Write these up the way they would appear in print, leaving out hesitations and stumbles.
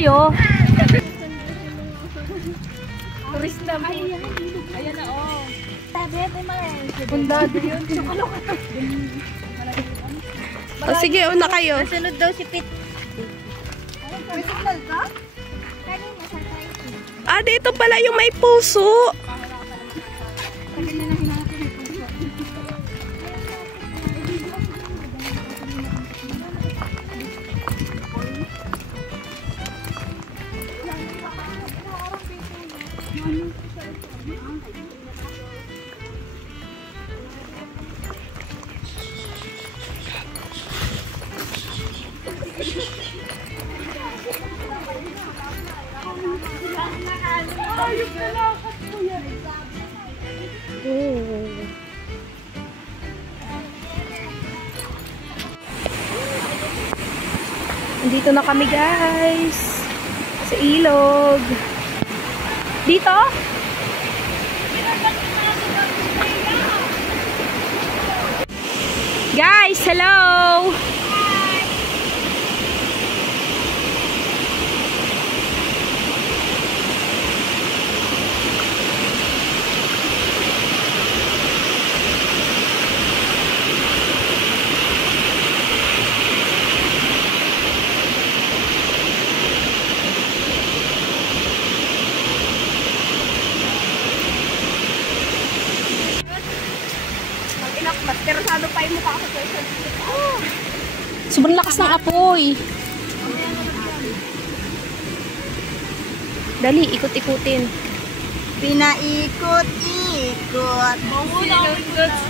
kayo? Turista mo. Ayan na, oh. Tabi, ito malaki. Bundado yun. O sige, una kayo. Sunod daw si Pit. May signal ka? Kanina sa tayo. Ah, dito pala yung may puso. Dito na kami, guys. Sa ilog. Dito? Guys, hello! Terusado pa yung mukha ko sa isa. Sobrang lakas ng apoy. Dali, ikot-ikutin. Pinaikot-ikot. Mauna ako yung guts.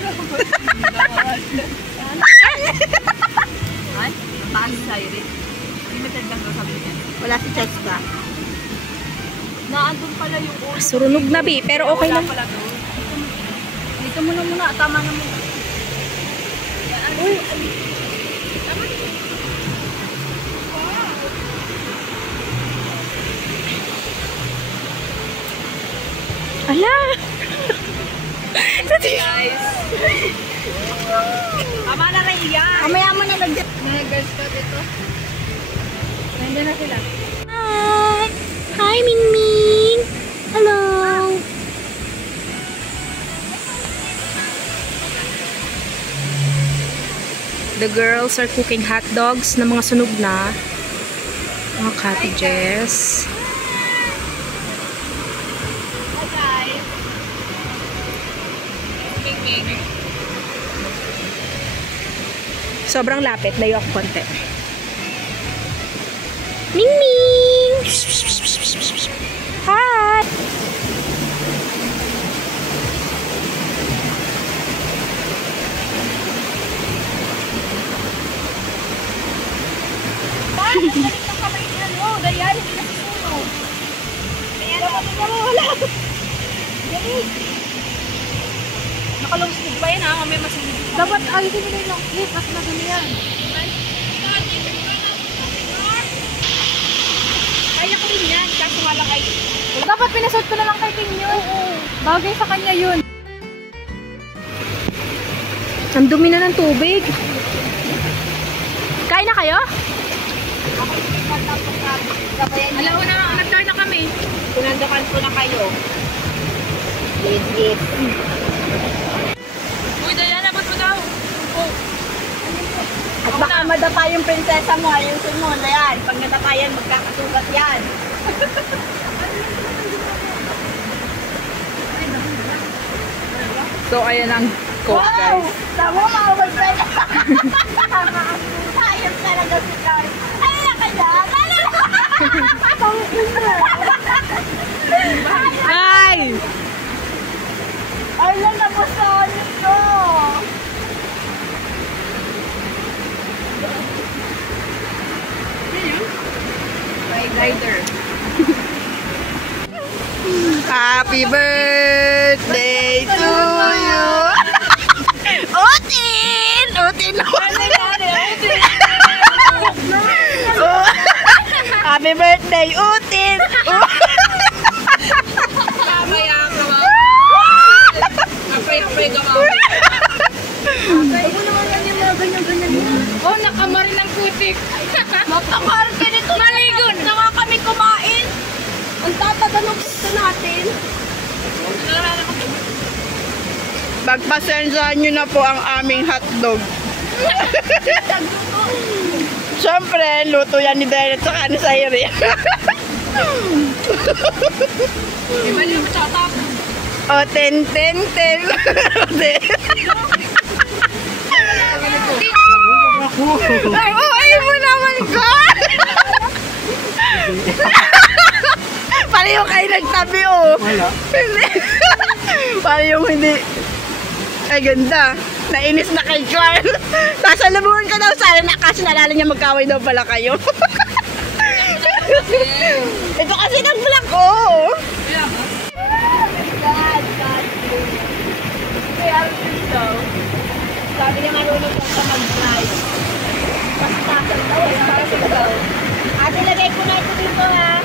Ay, mataas sa'yo rin. Limited lang daw sabi niya. Wala si Cheska. Naandun pala yung ulo. Surunog na, Bi, pero okay lang. Wala pala to. Dito muna. Tama na muna. Uy, Ala! guys. Tama na rin yan. Mamaya mo na lagyan. Mga girls ko dito. Nandiyan na sila. Hi! Hi, Mingming! Hello! The girls are cooking hot dogs na mga sunog na. Mga cottages. Hi guys. Ming. Sobrang lapit. Layo ako konti. Mingming! Hi! Ganyan, hindi na susunod. Kaya dapat wala. Naka-long sleeve pa yan ha. May masilip. Dapat alisin mo na yung long sleeve. Mas maganda yan. Kaya ko rin yan. Kaso nga lang ay... Dapat pinasuot ko na lang kay King yun. Bagay sa kanya yun. Ang dumi na ng tubig. Kain na kayo? Alam mo na, nag-turn na kami. Pinandakan ko na kayo. Yes. Uy, Diana, ba't mo daw? Oh. At baka madapa yung prinsesa mo. Ayusin mo na yan. Pag nadapa yan, magkakasugat yan. So, ayan ang coke, guys. Tama mga boyfriend. Sayang talaga si Carl. Ano na kaya? Hi! Ay lang, nabusahan nito. Rider. Happy birthday to you! Utin! Utin! Happy birthday, Utin! Kamaya ka ba? Apray-apray ka ba? Huwag mo naman yan yung mga ganyan-ganyan. Oh, nakamari ng putik. Mapakar ka nito. Maligon. Nakakami ko Pagpasensyahan nyo na po ang aming hotdog. Siyempre, luto yan ni Bennett sa ni Sairi. O, 10. Ay, ayaw mo naman ko! Paano yung kayo nagtabi, oh? Wala. Paano yung hindi? Ay, ganda. Nainis na kay Carl. Sasalubungan ka daw sana na kasi nalala niya magkaway daw pala kayo. Ito kasi nag-vlog ko. Sabi niya marunong ka mag-drive. Basta daw. Ate, lagay ko na ito dito, ha.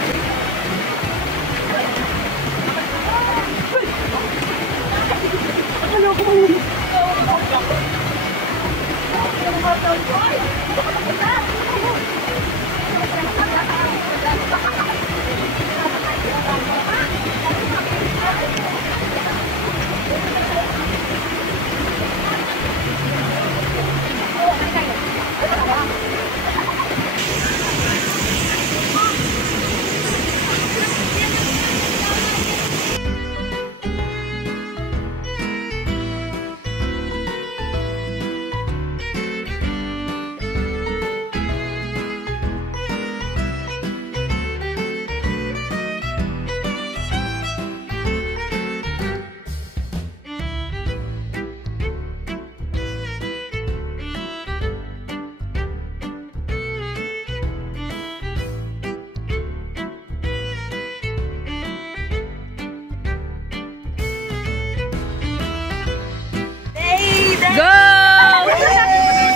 Go!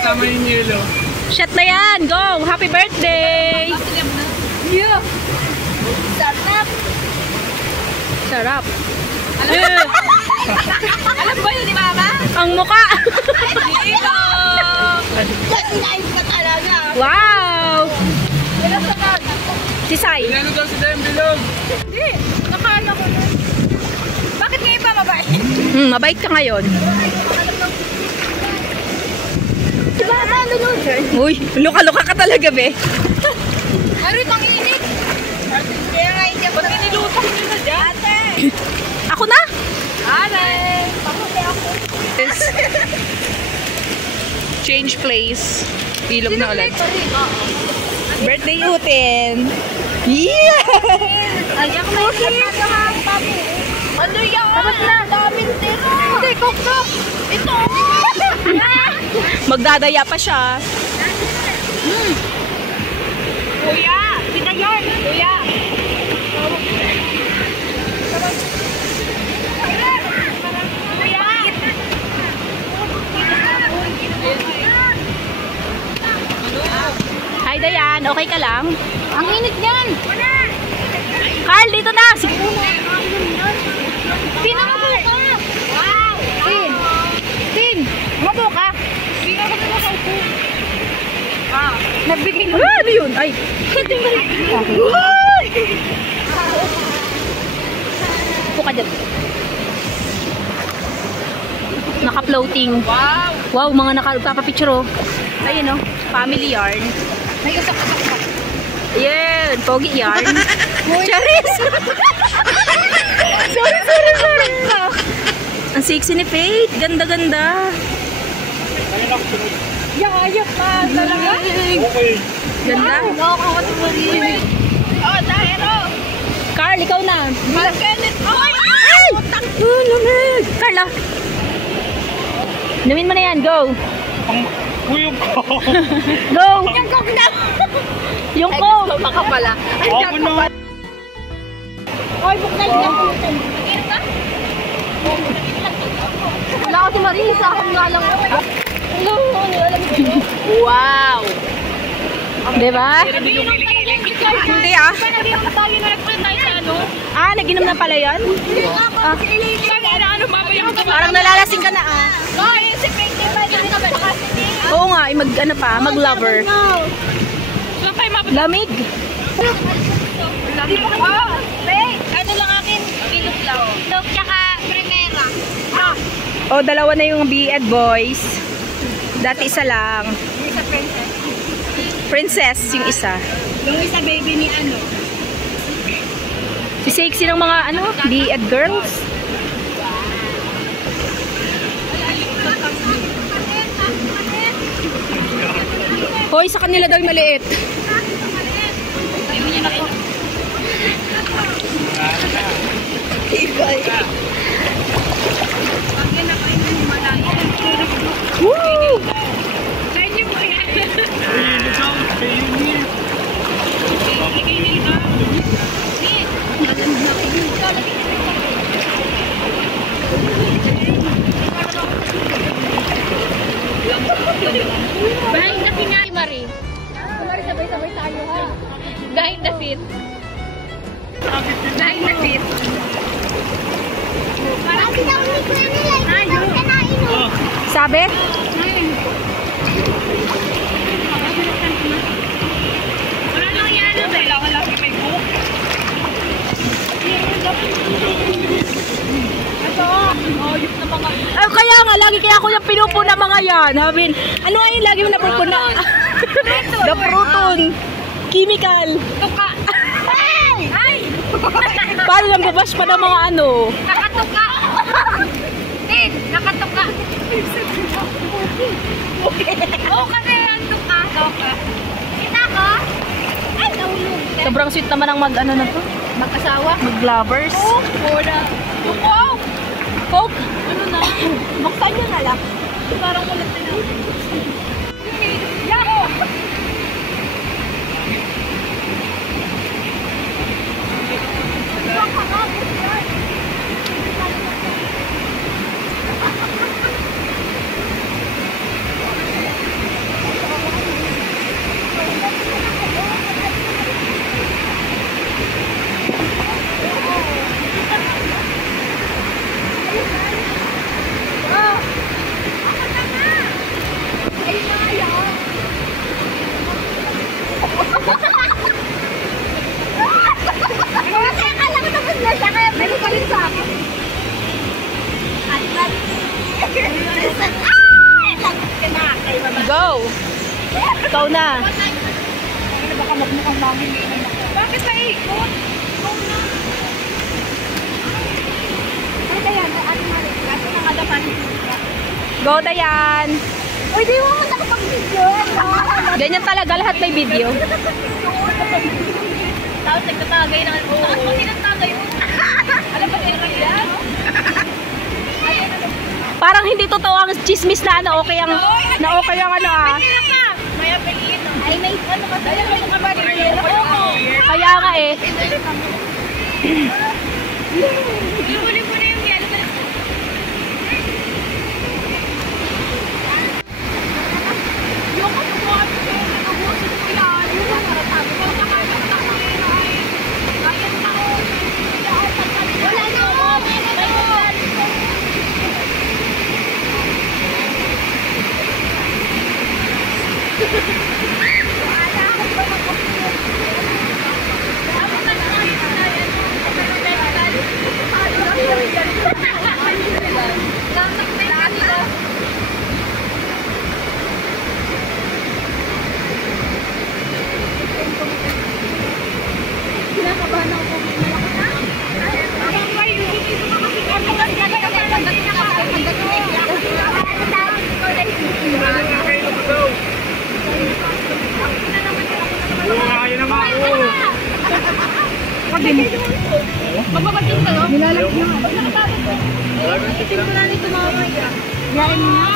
Tama yung yelo. Shot na yan! Go! Happy birthday! Yeah. Sarap. Alam ba yun ni Mama? Ang muka! Dito! Nice ka talaga. Wow! Si Sai. Pinano daw si Dem Bilog. Hindi. Nakala ko na. Bakit ngayon pa mabait? Mabait ka ngayon. Diba ano nun? Uy, luka-luka ka talaga, be. Ano itong init? Kaya nga hindi ako nilutang nyo na dyan. Ate! Ako na? Ate! Pamuti ako. Change place. Ilog na ulit. Birthday Uten. Yeah! Ay, ako na yung papi. Ano yan? Tapos na. Daming tira. Hindi, kok-kok. Ito. Magdadaya pa siya. Kuya! Sita yun! Kuya! Kuya! Hi, Dayan. Okay ka lang? Ang init niyan! Carl, dito na! Pinakabuka! Wow! Tin! Tin! Mabuka! Pinakabuka ko! Ah! Nagbigay mo! Ah, ano yun? Ay! Upo ka dyan. Naka-floating. Wow! Wow, mga nagpapapicture, oh. Ayun, oh. Family yarn. May usak-usak. Yan, pogi yarn. Charis! sorry. Ang sexy ni Faith. Ganda-ganda. Yakayap pa talaga. Okay. Ganda. Nakakatuloy. Oh, Tahero! Carl, ikaw na. Malkenit! Ay! Ay! Oh, lamig. Carl, ah. Namin mo na yan. Go. Ang kuyog ko. Go. Yung kok na. Yung kok. Baka pala. Ako na. Ay, bukay niya. Wala ko si Marisa. Ako nga lang. Hello. Wow. Diba? Hindi, ah. Nag-inom tayo na nagpunta tayo sa ano? Ah, nag-inom na pala yan? Ah, Ano, mamaya ko parang nalalasing ka na, ah. Ay, si Pinky ba yung Oo nga, ano pa, mag-lover. Saan kayo mabot? Lamig. Ano lang akin? Bilog lang. Bilog tsaka primera. O, dalawa na yung B-Ed boys. Dati isa lang. Yung isa princess. Princess, yung isa. Yung isa baby ni ano. Si sexy ng mga ano, B-Ed girls. Hoy, sa kanila daw yung maliit. Ayaw niya na po. Pag yan ako yung malayo. Woo! Sa inyo po yan. Behind the scene nga, Marie. Kumari sabay-sabay tayo ha. Behind the scene. Behind the seat. Parang sinaulit ko yun nila. Ikaw ka na ino. Sabi? Wala nang yan. Kailangan lagi may book. Ito. Ayos na mga. Ay, kaya nga, lagi kaya ako yung pinupuna mga yan. Sabihin, ano nga yung lagi mo napupuna? Napruton. Chemical. Tuka. Ay! Paano lang babash pa ng mga ano? Nakatuka. Tin, nakatuka. Oo, kasi ang tuka. Tuka. Kita ko? Ay, nahulog. Sobrang sweet naman ang mag ano na to. Mag-asawa. Mag-lovers. Mura. Wow! Coke. Ano na? Buksan nyo na lang. Parang ulit na lang. Yako! Go! Ikaw na. Baka magmukhang mami. Bakit sa ikot? Ano kaya? Ano na rin? Kaso nang alapan. Go, Dayan. Uy, di mo mo nakapag-video. Ganyan talaga, lahat may video. Tapos nagtatagay na. Saan mo tinatagay mo? Alam ba kayo yan? Parang hindi totoo ang chismis na ano, okay ang ano ah. May apelyido. Ay, may ano ka Dahil may mga baril. Kaya nga eh. Huli mo na yung yan. Yung katubuhan ko yung nakabusin ko yan. Yung nakatabi ko. Ayan na ko. Wala na ako.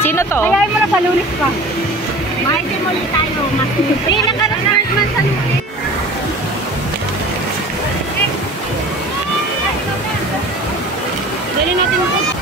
Sino to? Ayayin mo na sa lunis pa. Mahal muli tayo. Hindi, naka-record man sa lunis. Dali natin ito.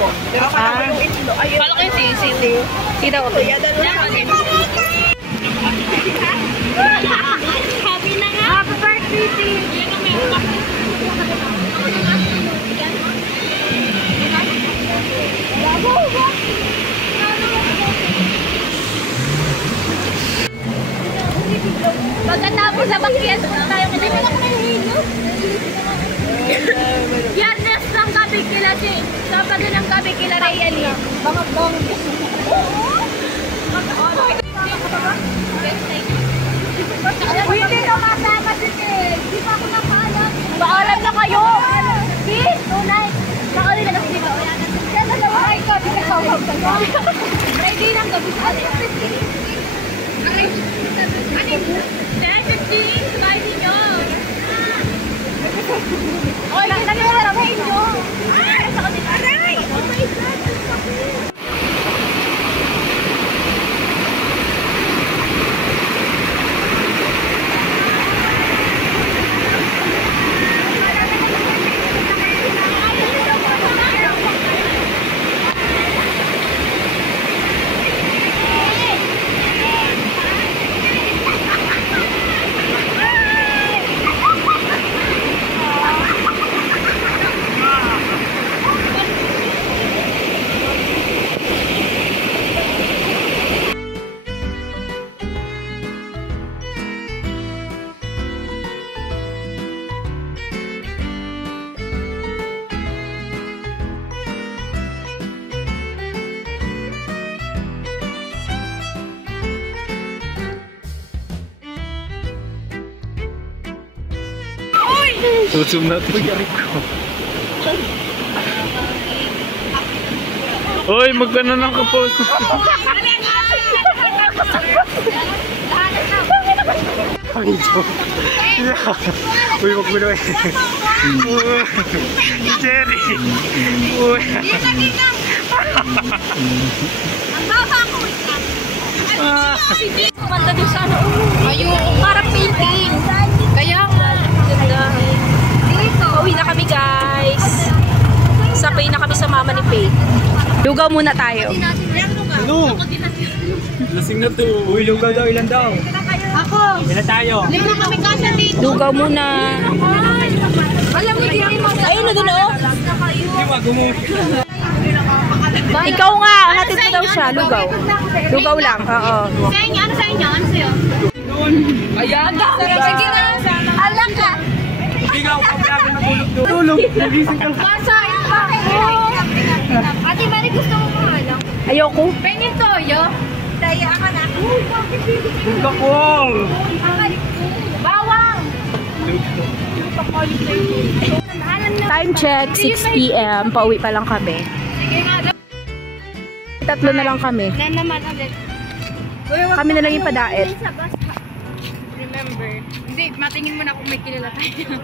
po. Pero akala ko yung itlog. Ayun. Kala ko yung sisiw. Tita ko. Happy na nga. Happy birthday, Sis. Pagkatapos sa bakyan, tayo Yarnes ng gabi kila si. Sabado ng gabi kila Rayali. Bangag-bang. Hindi ka masama si Sis. Di pa ako nakaalam. Paalam na kayo. Sis, tunay. Nakali na kasi dito. Kaya dalawa ay gabi ka sawag ka. Friday ng gabi. Ano yung 15? Ano yung 10-15? Sabay ninyo. Oy, kasi wala sa inyo. Ay, sa kanila. Aray! Oh my God! Susum na ito. Uy, magkano ng kapos. Uy, wag mo na. Jerry. Uy. Ang baba ko. Kumanda doon sa ano. Ayun, parang painting. Kaya nga. Ganda. Pauwi na kami, guys. Sapay na kami sa mama ni Faye. Lugaw muna tayo. Ano? Lasing na to. Uy, lugaw daw. Ilan daw? Ako. Ilan tayo? Lima kami kasi dito. Lugaw muna. Alam mo, di mo. Ayun na dun, oh. Di ba, gumuhi. Ikaw nga, hatid mo daw siya. Lugaw. Lugaw lang, oo. Sa inyo, ano sa inyo? Ano sa'yo? Ayan. Sige na. Alam ka. Ikaw, pagkakas na bulog doon. Tulog. Nagising ka. Basa, bakit? Ate Mari, gusto mo ano? Ayoko. Pengin toyo. Tayo ako na. Kakol. Bawang. Time check, 6 p.m. Pauwi pa lang kami. Sige nga. Tatlo na lang kami. Na naman ulit. Kami na lang yung padaet. Remember. Hindi, matingin mo na kung may kilala tayo.